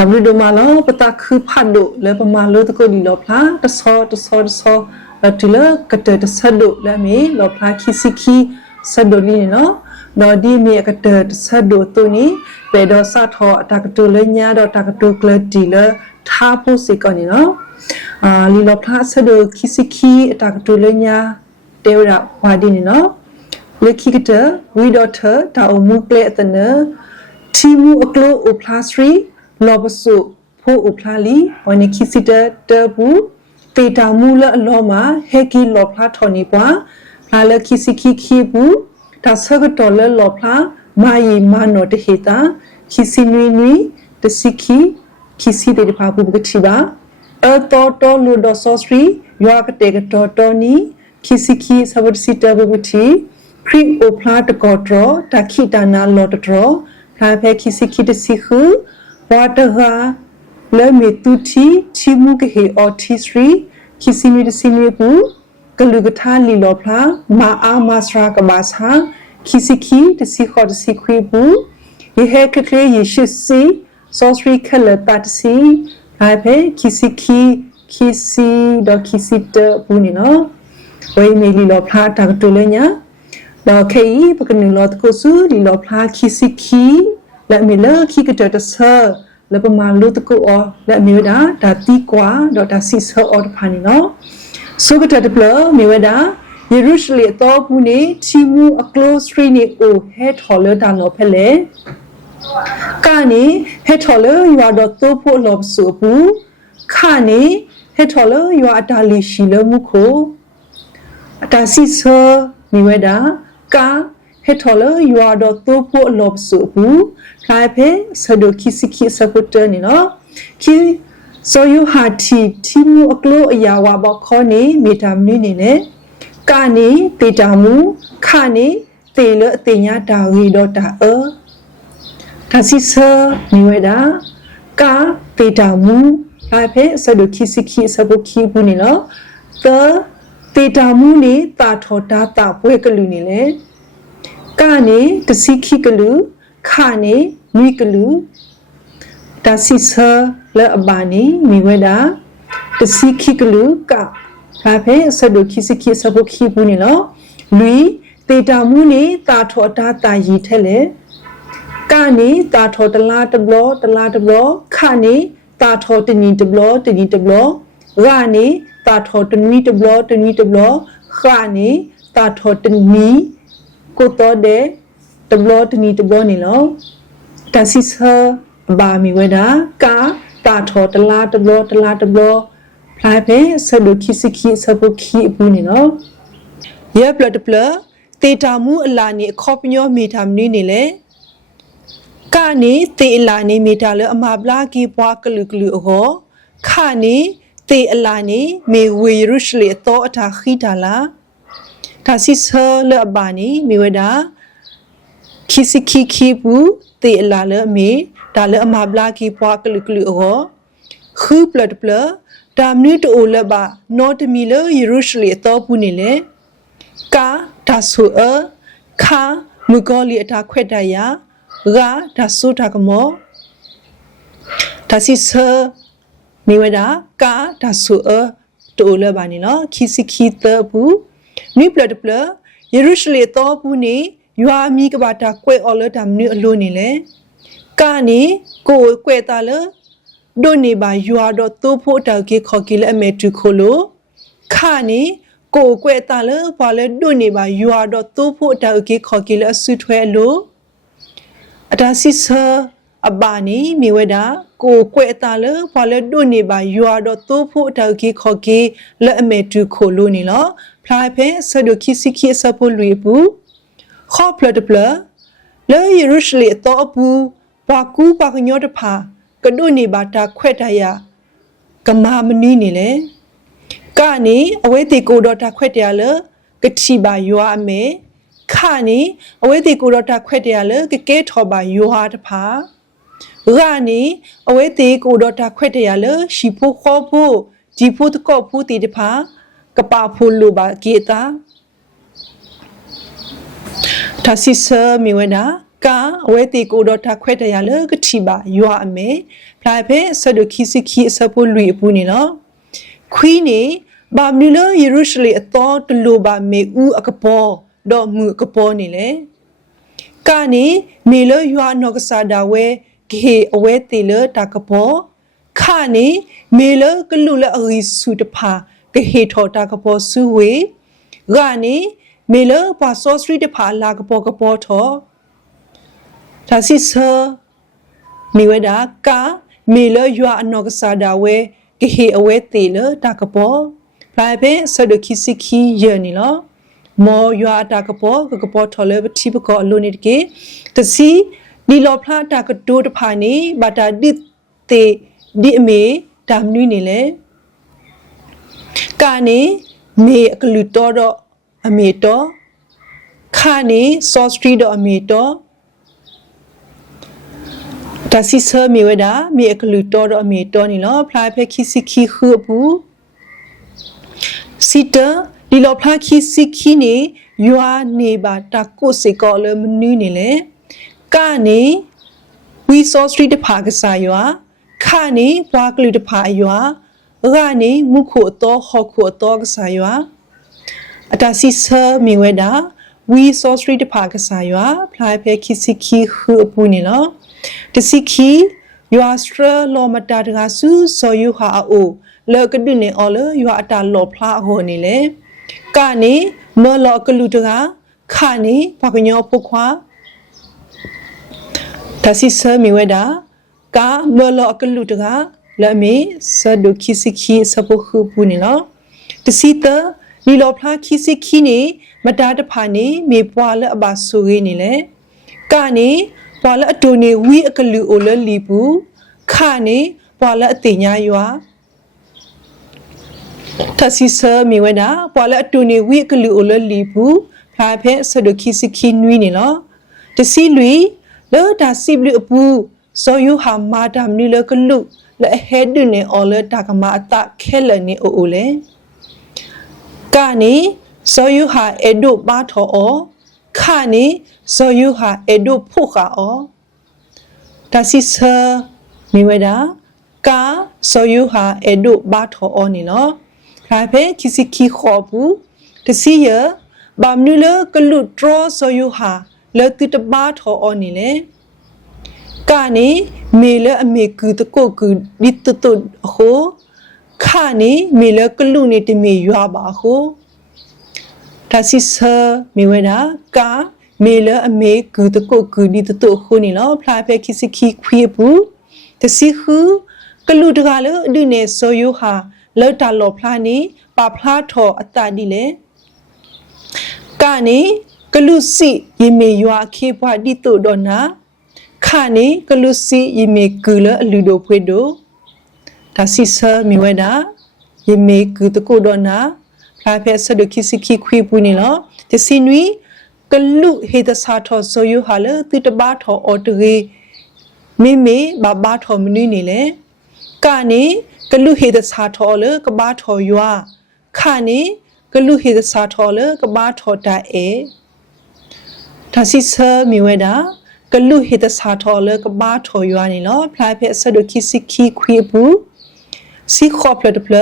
ทำรูดูมาแล้วปตาคือพัดดุแล้วประมาณเลยตะโกดีหลบพระตะซอแล้วทีละกระเตตะสะดุแล้วมีหลบพระคิสิคีสะดุนี่เนาะดอดีมีกระเตตะสะดุตัวนี้เปดอซาทอตากระตุเลยญาดอตากระตุเกลดีละท่าผู้สิก่อนนี่เนาะลีหลบพระสะดุคิสิคีตากระตุเลยญาเดวดาวาดีนี่เนาะเลคิกเตอวีดอเตอตาอมุเกลตเนทีมูอโกลอุพลาสรีลอบสุผู้อุพลาลีวันนี้คิดสิเตอบูตีดามูละลอมาเฮกิลอบพลาทอนีกว่าพลาละคิสิคีบูตาเซกตอละลอบพลามายีมาโนเตเฮตาคิสินุยตสิคิสิเตดิพาบูบกติบาตอลูดอซอสรียากเตกตอนี้คิสิคีสวัสดิเตบุบกติครีอุพลาตกอตรอตาคิตานาลอตตรอพลาเพคิสิคีตสิคือวาตกาเลเมตุทีชิมุกเฮออทิสรีคิสิมิดสิมิปูกลุกทาลีลอพลามาอามาสรากบาสาคิสิคีตสิขอตสิควีปูยเฮคเคยชิซีซอสรีเคลตัดซีไอเพคิสิคีคิสิดอคิสิเตปูนี่เนาะไว้เมลีลอพลาตากตุเลญะดอเคยปกนึงลอตโกซูลีลอพลาคิสิคีและมีเลขี้กระเจตเซอร์และประมาณรู้ตะกูอและมีเวลาดาตีกว่าดอดาซิเซอร์ออดพานิเนาะสุกระเจตเปล่ามีเวลาเยรูซาเล็มต่อผู้นี้ทีมูอักโลสตรีนิโอเฮทอลเลดานโลเพเลการนี้เฮทอลเลอยู่ดอตโตผู้ลบสูบูข้านี้เฮทอลเลอยู่ดาลิชิเลมุโคดาซิเซอร์มีเวลากาเฮทอลเลอยู่ดอตโตผู้ลบสูบูลายเพสะดุคิสิคิสะกุเตนี่เนาะคิโซยูฮาทีมูอโกลอยาวาบอคอนี่มีตามนี่เนี่ยกานี่ติตามูขานี่ติเลติญาดาวีดอตาทาซิเซนิเวดากาติตามูลายเพสะดุคิสิคิสะกุคิบุนี่เนาะเตติตามูนี่ตาทอตาตาป่วยกะลุนี่แหละกานี่ตสิคิกะลุขานี่มีกลูตาซิเซและอบานีมีเวดาตสิคิกลูกะพาเพสะดุคิสิคิสะบุคิบุนี่เนาะลุยเตตามูนี่ตาทอตาตายีเทเลกานี่ตาทอตลาตบลอขานี่ตาทอตนีตบลอรานี่ตาทอตนีตบลอขานี่ตาทอตนีกุตอเดตบลอนี่เนาะตาซิเซบามีเวดากาตาทอตลาตบลอพลายเพสะดุคิสิคิสะบุคิบุนี่เนาะเยปลดเปลเตตามูอลานี่คอปญอมีทำนี่แหละกานี่เตอลานี่มีตาเลอมาบลากีปวากลึโหขานี่เตอลานี่มีวิรุชเลโตอตาခိตาลาตาซิเซเลอบานี่มีเวดาคิสิคิบูเตลาเลมีดาเลอมาบลากีปวากลึโหคือปลดเปลดามนิโตโอเลบานอตมีเลเยรูซาเล็มต่อผู้นี่เลกาดาสูขามุกอลีตาเควดายากาดาสูตากโมดาซิเซมีเวดากาดาสูโตโอเลบานี่เนาะคิสิคิเตบูนี่ปลดเปลเยรูซาเล็มต่อผู้นี่ยูอามีกบาตาเควอเลดามนิอโลนี่เลกานี่โกเควตาเลโดนี่บายูอาดอตูโพตาเกขอกิเลเมตริโคโลขานี่โกเควตาเลพอเลโดนี่บายูอาดอตูโพตาเกขอกิเลสุทเวโลอตาซิเซอบานี่มีเวดาโกเควตาเลพอเลโดนี่บายูอาดอตูโพตาเกขอกิเลเมตริโคโลนี่เนาะพลายเพสะดุคิสิคิสะโพลุยปูข้อพลดเปลเลยเยรูซาเล็มต่อปูปากูปากญอดพากระดูนี่บาตาเควดายากมามนี่แหละกานี่เอาไว้ติกูดอตาเควดายเลกะทิบายัวอเมขานี่เอาไว้ติกูดอตาเควดายเลกะเกทอบายัวตพารานี่เอาไว้ติกูดอตาเควดายเลชิโพขอโพจีโพตะกอโพติตพากะปาโพลูบาเกตาทาซิเซมีเวดากาเวติกูดอตาเควดายเลกะทิบายัวอเม ဖလာဖဲဆဒခိစီခီဆပူလူအပူနေလောခွီးနေဘာမီလယေရုရှလေအတော်တလူဘာမေဦးအကပေါ်တော့မှုကပေါ်နေလေကနေမေလရွာနောကဆာဒါဝဲဂေအဝဲတေလတာကပေါ်ခါနေမေလကလူလအရီစုတဖာဂေထောတာကပေါ်စုဝေကနေမေလပါဆောစရီတဖာလာကပေါ်ထောဒါစီဆာမိဝဒါကာမေလရွာနောကဆာဒါဝဲဂေအဝဲတေလတာကပေါ်ဖလာပဲဆဒခိစီခီယနီလောမောရွာတာကပေါ်ထော်လေပတိပကောအလိုနေတကေတစီဒီလောဖလာတာကတိုးတဖာနေဘာတာဒစ်တေဒီအမေဒါမနွိနေလေကနေမေအကလူတော်တော့အမေတော်ခါနေဆော့စထရီတော့အမေတော်ဒါစီဆာမေဝဒါမေအကလူတော်တော့အမေတော်နေလောဖလာဖဲခိစီခီခုဘူးစီတာဒီလောဖလာခိစီခီနေယွာနေပါတာကိုစေကောလမနွိနေလေကနေဝီဆော့စထရီတဖာကစားယွာခါနေပွားကလူတဖာယွာကနေမုခုတော့ဟခုတော့ကစားယွာအတာစီဆာမီဝဒါဝီဆော့စထရီတဖာကစားယွာဖလာဖဲခိစီခီခုပူနေလောတစီခီယွာစထရလောမတာတကဆူဆိုယူဟာအိုလောကဒုနေအော်လယွာအတာလောဖလာဟိုနေလေကနေမေလောကလူတကခါနေဘာကညောပုခွာတစီဆာမီဝဒါကာမေလောကလူတကလမေဆဒုခိစီခီစပုခုပူနေလောတစီတလီလောဖလာခိစီခီနေမတာတဖာနေမေပွာလအပါဆူရင်းနေလေကနေပွာလအတူနေဝီအကလူအိုလလီပူခါနေပွာလအတိညာယွာတစီဆာမီဝဒါပွာလအတူနေဝီအကလူအိုလလီပူဖလာဖဲဆဒုခိစီခီနွီနေလောတစီလူလောဒါစီဘလူအပူဆိုယူဟာမာဒမ်နီလကလူလဲဟဲဒူနေအော်လတာကမာအတခဲလနေအိုလေကနေဆိုယူဟာအဒုဘာထောအောခါနေဆိုယူဟာအဒုဖုခါအောဒါစီဆာမီဝဒါကာဆိုယူဟာအဒုဘာထောအောနေလောခါဖဲခိစီခီခေါ်ဘူးတစီယဘာမနူလကလူထရဆိုယူဟာလဲတိတဘာထောအောနေလေကနေမေလအမေကူတကိုကူဒီတတုဟိုခါနေမေလကလူနေတမေရွာပါဟိုဒါစီဆာမေဝဒါကာမေလအမေကူတကိုကူဒီတတုဟိုနေလောဖလာဖဲခိစီခီခွေဘူးတစီခုကလူတကလအဒုနေဆိုယိုဟာလောတာလောဖလာနေပါဖလာထောအတာဒီလေကနေကလူစီယေမေရွာခေပွားဒီတုဒေါနာခါနေကလူစီယမေကူလအလူဒိုဖွေဒိုဒါစီဆာမီဝဒါယမေကူတကိုဒေါနာဖလာဖဲဆဒခိစီခီခွေပူနေလောတစီနွီကလူဟေတဆာထောဆိုယဟာလတိတဘာထောအော်တရီမေမေဘာဘာထောမနွီနေလေကနေကလူဟေတဆာထောလကဘာထောယွာခါနေကလူဟေတဆာထောလကဘာထောတာအေဒါစီဆာမီဝဒါကလူဟိတဆာထောလကဘာထောယွာနေလောဖလာဖဲဆဒခိစီခီခွေဘူးစီခေါပလတ်ပလ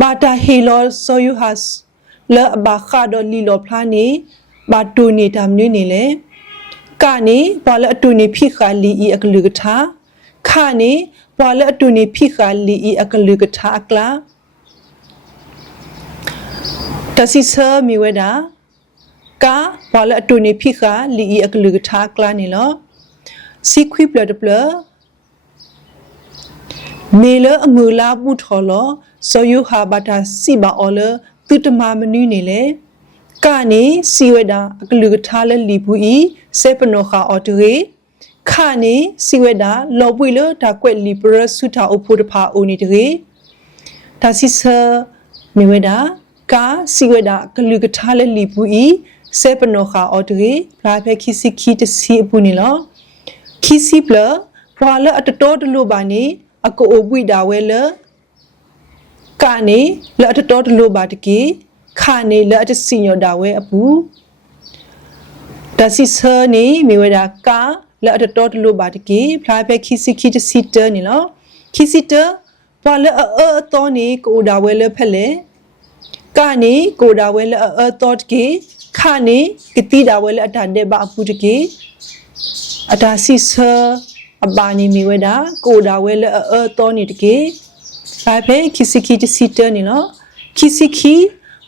ဘာတာဟီလောဆိုယူဟတ်လဘာခါဒလီလောဖလာနေဘာတူနေတမ်နွေနေလေကနေဘာလအတူနေဖိခါလီအကလူကထာခါနေဘာလအတူနေဖိခါလီအကလူကထာအကလာတစီဆာမီဝဒါကာဘာလအတူနေဖိခါလီအကလူကထာကလာနေလောစီခွိပလတ်ပလမေလအမူလာဘူးထော်လောဆိုယူဟာဘတာစီဘာအော်လသူတမမနူးနေလေကနေစီဝဒါအကလူကထာလလီဘူးဤစေပနောခါအော်တူရီခါနေစီဝဒါလောပွေလဒါကွက်လီပရဆုတာအဖို့တဖာအိုနေတရီဒါစီဆာမေဝဒါကာစီဝဒါကလူကထာလလီဘူးဤစေပနောခါအော်တူရီဖလာဖဲခိစီခီတစီအပူနေလောခိစီပလဖွာလအတတော်တလို့ပါနေအကိုအိုပွိတာဝဲလကနေလအတတော်တလို့ပါတကေခါနေလအတစီညောတာဝဲအပူဒါစီဆာနေမေဝဒါကာ le ato lo ba de ki phla phe kisiki de sitter ni lo kisiter pa le to ni ko da we le phet le ka ni ko da we le to ki kha ni kiti da we le ata de ba apu de ki ata si sa aba ni mi we da ko da we le to ni de ki phla phe kisiki de sitter ni lo kisiki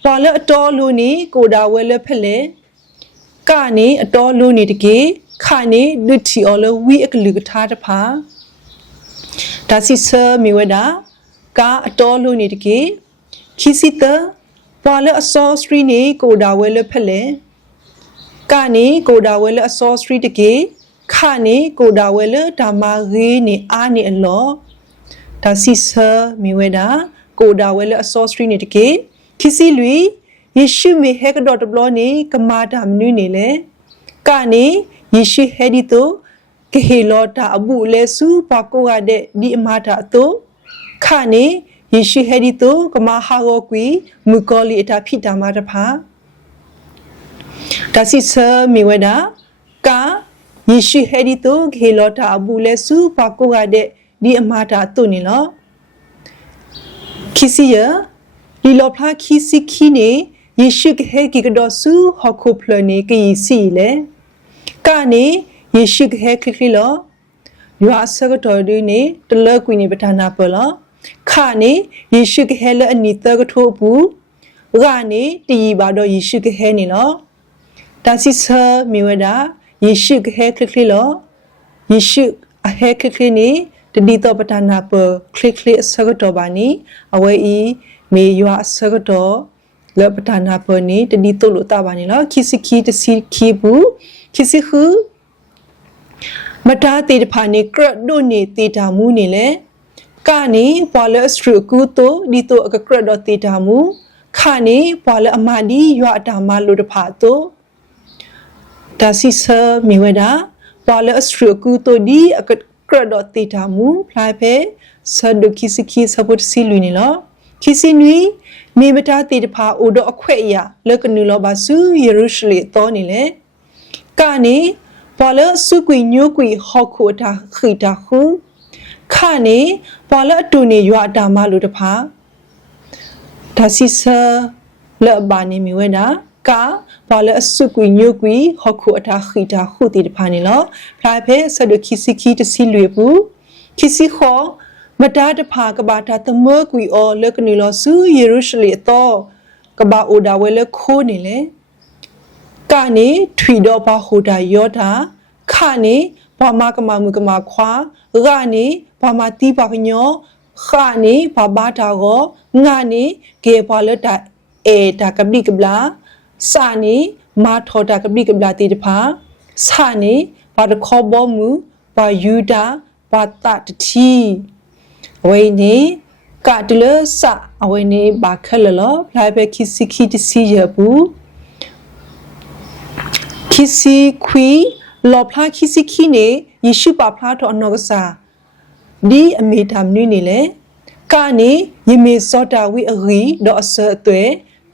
pa le ato lo ni ko da we le phet le ka ni ato lo ni de kiခါနေလူတီအော်လဝီအကလူကထားတဖာဒါစီဆာမီဝဒါကာအတော်လို့နေတကေခီစီတပွာလအစောစထရီနေကိုဒါဝဲလဖက်လေကနေကိုဒါဝဲလအစောစထရီတကေခါနေကိုဒါဝဲလဒါမာရီနေအာနေအလောဒါစီဆာမီဝဒါကိုဒါဝဲလအစောစထရီနေတကေခီစီလူယေရှုမေဟက်ဒေါ်တဘလောနေကမာတာမနုနေလေကနေယေရှုဟဲဒီတိုကေဟေလောတာအဘူးလေစုပါကိုရတဲ့ဒီအမတာတိုခါနေယေရှုဟဲဒီတိုကမဟာဂောကွီမူကောလီအတာဖိတာမတဖာဒါစီဆာမီဝဒါကာယေရှုဟဲဒီတိုကေဟေလောတာအဘူးလေစုပါကိုရတဲ့ဒီအမတာတိုနေလောခီစီယဒီလောဖာခီစီခီနေယေရှုဟဲကီကဒေါ်စုဟခုပလနေကီစီလေကနေယေရှုဟဲခလီလောယွာဆကတော်ဒီနေတလကွီနေပဌာနာပလောခါနေယေရှုဟဲလအနိတကထိုးဘူးကနေတီပါတော့ယေရှုဟဲနေလောဒါစီဆာမီဝဒါယေရှုဟဲခလီလောယေရှုအဟဲခလီနေတဒီတော့ပဌာနာပခလီဆကတော်ပါနီအဝဲဤမေယွာဆကတော်လောပဌာနာပနီတဒီတော့လို့တာပါနီလောခီစီခီတစီခီဘူးခီစီခူမတာတေတဖာနေကရဒိုနေတေတာမူနေလေကနေပွာလစထရကူတိုဒီတိုအကကရဒတေတာမူခါနေပွာလအမာဒီရွာတာမလို့တဖာတိုဒါစီဆာမီဝဒါပွာလစထရကူတိုဒီအကကရဒတေတာမူဖလိုက်ပဲဆဒိုခီစီခီဆပ်စီလူနေလောခီစီနွီမေမတာတေတဖာအိုဒအခွဲ့အရာလကနူလောဘာဆူယေရုရှလေတောနေလေကနေပါလစုကွီညိုကွီဟော့ခိုတာခိတာခုခါနေပါလအတူနေရွာတာမလို့တဖာဒါစီဆာလဘာနေမီဝဲနာကာပါလစုကွီညိုကွီဟော့ခိုတာခိတာခုတီတဖာနေလောဖလိုက်ဖဲဆဒခီစီခီတစီလွေဘူးခီစီခောမတာတဖာကဘာတာတမောကွီအောလကနီလောဆူယေရုရှလေတောကဘာအိုဒါဝဲလခိုးနေလေကနေထွီတော့ဘာဟိုတာယောတာခါနေဘာမကမမှုကမခွာကနေဘာမတီးပါကညောခါနေဘာဘာတာကိုငါနေကေဘာလတာတာကပလိကဘလာစာနေမာထောတာကပလိကဘလာတေတဖာစာနေဘာတခေါ်ဘောမူဘာယူတာဘာတတတီဝိနေကတလစအဝိနေဘာခလလောဖလိုက်ပဲခီစီခီတစီရဘူးခီစီခွီလောဖလာခီစီခီနေယေရှုပါဖလာတော့အနောကစားဒီအမေတာမနွေနေလေကနေယမေစောတာဝိအဂီဒေါ်အဆအသွဲ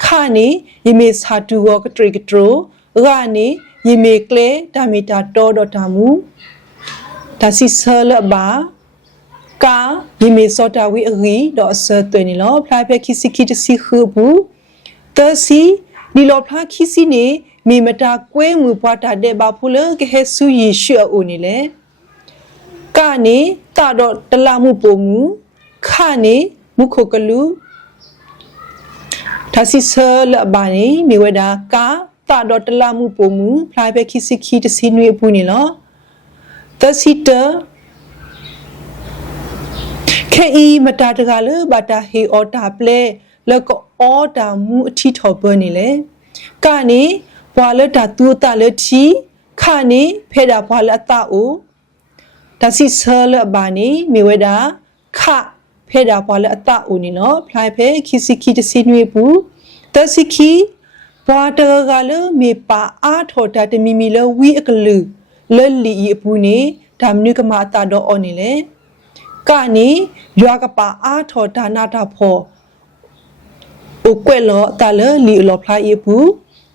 ခါနေယမေစာတူဝကတရီကထရိုကနေယမေကလေတာမီတာတော်တော်တာမူဒါစီဆလဘာကာယမေစောတာဝိအဂီဒေါ်အဆအသွဲနေလောဖလာပဲခီစီခီတစီခဘူးတစီဒီလောဖလာခီစီနေမိမတာကွဲငူပွားတာတဲ့ဘာဖူလကဟဲဆူယေရှုအိုနေလေကနေတာတော့တလမှုပုံမူခါနေမုခုကလူဒါစီဆလဘာနေမိဝဒါကာတာတော့တလမှုပုံမူဖလိုက်ပဲခီစီခီတစီနွေပူနေလောသစီတခဲဤမတာတကလဘာတာဟေအော်တာပလေလကအော်တာမူအထီထော်ပနေလေကနေဘွာလတာတူတာလတီခါနေဖဲတာဘွာလတာအိုဒါစီဆာလဘာနေမီဝဒါခဖဲတာဘွာလအတာအိုနေနော်ဖလိုက်ဖဲခီစီခီတစီနွေဘူးတစီခီဘွာတကလမေပါအားထော်တာတမီမီလဝီအကလူလလီအပူနေဒါမနုကမအတာတော့အော်နေလေကနေရွာကပါအားထော်တာနာတာဖောအိုကွဲလောတာလလီလောဖလိုက်အပူ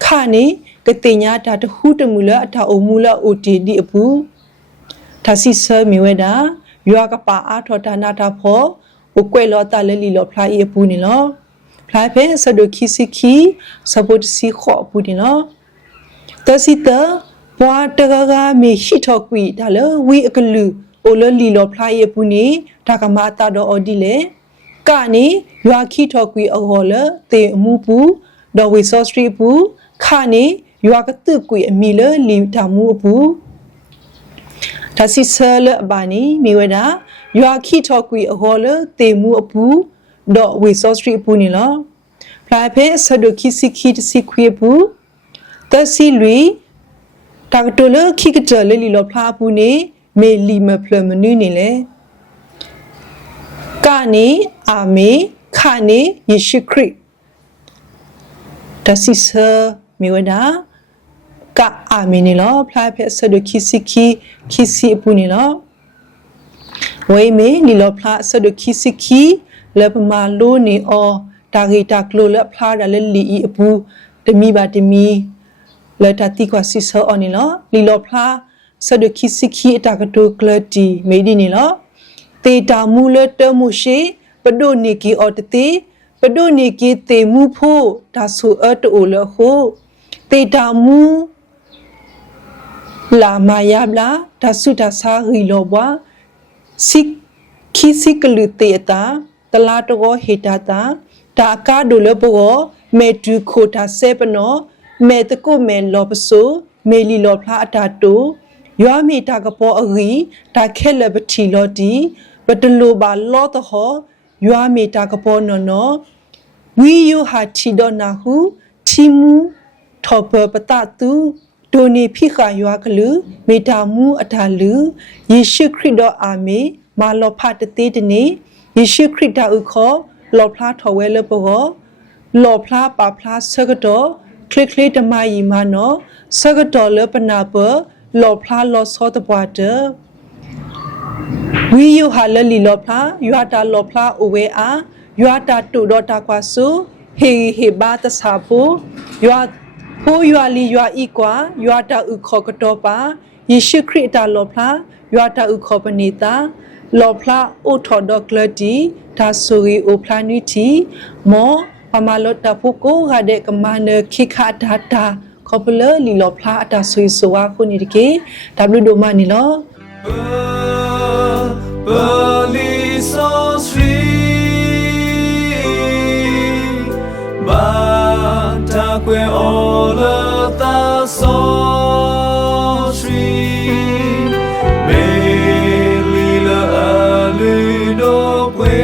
ခါနေကတိညာတာတခုတမူလအထာအမူလအိုတီဒီအပူ ဒါစီဆာမီဝဲတာရွာကပါအားထော်တာနာတာဖောဥကွဲလောတာလဲလီလောဖလားအေပူနေလောဖလားဖဲဆဒိုခီစီခီစပိုတ်စီခောပူနေလောတစီတဘွာတကကမေရှိထောကွီဒါလဝီအကလူအိုလလီလောဖလားအေပူနေတာကမာတာတော့အော်ဒီလေကနေရွာခီထောကွီအော်လတေအမှုပူဒေါ်ဝီဆော့စထရီပူခါနေရွာကတုကွီအမီလလီတာမှုပူဒါစီဆာလဘာနီမီဝဒါရွာခီထောကွီအော်လတေမှုအပူဒေါ်ဝီဆော့စထရီပူနီလောဖလိုက်ဖဲဆဒိုခီစီခီတစီခွေပူတစီလူတာကတိုလခိကတလလီလောဖလာပူနေမေလီမဖလမနူနေလေကနေအာမေခါနေယေရှုခရစ်ဒါစီဆာမီဝဒါကအာမေနေလောဖလိုက်ဖဲဆဒိုခီစီခီစီပူနေလောဝေမေလီလောဖလာဆဒိုခီစီခီလေပမာလိုနေအောတာဂီတာကလိုလဖလာဒါလေလီအပူတမီပါတမီလေတာတီကွာစီဆာအော်နီလောလီလောဖလာဆဒခီစီခီအတာကတိုကလတီမေဒီနီလောတေတာမူလတမှုရှိပဒိုနီကီအော်တတိပဒိုနီကီတေမှုဖို့ဒါဆူအတိုလဟုတေတာမူလာမာယဘလာဒါဆုဒါစာရီလောဘွာစိခီစီကလူတေတာတလာတောဟေတာတာဒါကာဒိုလဘောမေတူခိုတာဆေပနောမေတကုမေလောပဆူမေလီလောဖလာအတာတိုရွာမီတာကပေါ်အဂီဒါခဲလပတီလောတီဘတလိုပါလောတဟောရွာမီတာကပေါ်နော်နော်ဝီယိုဟာတီဒနာဟုတီမူထောပပတတူဒိုနီဖိခါရွာကလူမေတာမူအတာလူယေရှုခရစ်တော်အာမေမာလောဖတတေတနေယေရှုခရစ်တာဥခောလောဖလာထော်ဝဲလဘောလောဖလာပါဖလာဆကတော့คลิกๆတမယီမနောဆကတော့လပနာပလောဖလာလောစောတပွားတဝီယိုဟာလလီလောဖလာယွာတာလောဖလာအဝဲအားယွာတာတူတော့တာကွာဆုဟေဘာတစာပူယွာဖိုးယွာလီယွာဤကွာယွာတာဥခောကတော့ပါယေရှုခရစ်တာလောဖလာယွာတာဥခောပနေတာလောဖလာအိုထော်ဒေါကလတီဒါဆူရီအိုဖလာနူတီမောပမာလောတာဖုကိုရတဲ့ကမနခိခါဒါတာခေါပလလီလောဖလာအတာဆွေဆိုဝါခုနေတကေဝဒိုမနီလောBali so sweet Bata kwe ola ta so sweet Beli la alu no kwe